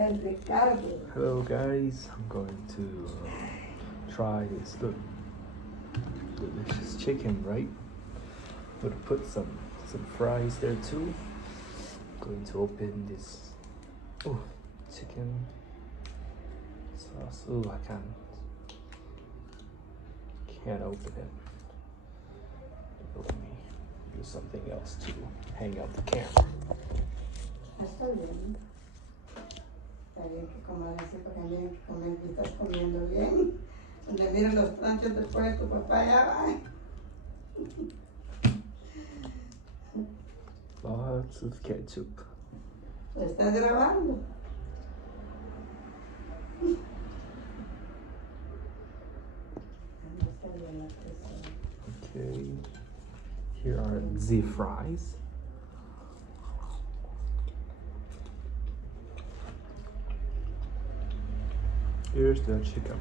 El Ricardo. Hello guys, I'm going to try this delicious chicken, right? I'm gonna put some fries there too. I'm going to open this chicken sauce. I can't open it. Let me use something else to hang out the camera. Está bien. Está bien que comas así porque bien que comes y estás comiendo bien. Donde miren los tranchos después de tu papá ya va. Lots of ketchup. ¿Lo estás grabando? Okay, here are the fries. Here's the chicken.